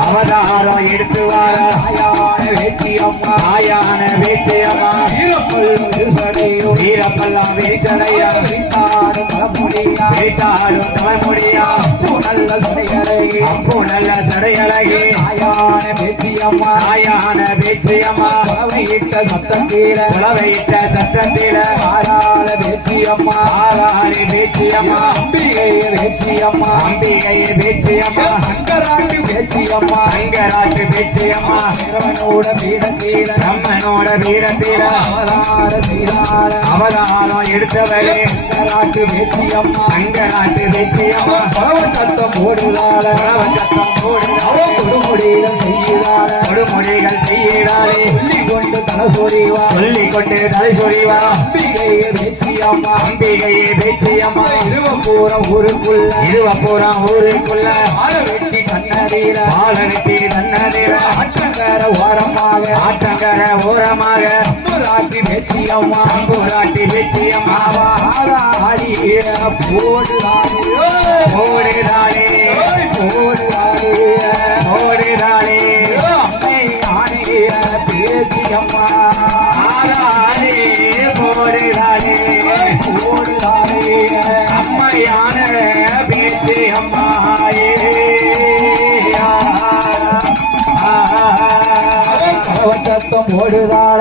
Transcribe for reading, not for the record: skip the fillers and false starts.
அவதாரம் எடுத்துவார ஆயான வேச்சியம்மா வீரப்பல்லாம் வேசனையா வீட்டாடும் தலைமுடியா அப்போ நல்ல சடையழகி ஆயான வேச்சியம்மா குளவையிட்ட சத்தத்தில ஆறாத வேச்சியம்மா அம்பிகைய வேச்சியம்மா அங்கராட்டு வேச்சியம்மா நம்மனோட வீரத்தீர அவதாரம் எடுத்தவரே அங்கராட்டு வேச்சியம்மா சத்தம் போடுதால கொடுமுடிகள் செய்கிறாரே சொல்லிக்கொண்டு தலை சொறிவா அம்பிகையே வேச்சியம்மா இருவப்பூரம் ஊருக்குள்ள ஆளவெட்டி தன்னதீர ஆற்றங்கர ஓரமாக அம்புராட்டி வேச்சியம்மா ஆடிய போடுதானே அம்மை ஆணிய பேச்சியம்மா போடுதானே அம்மையான பேச்சு அம்மாயே கலவச்சத்தம் போடுதாள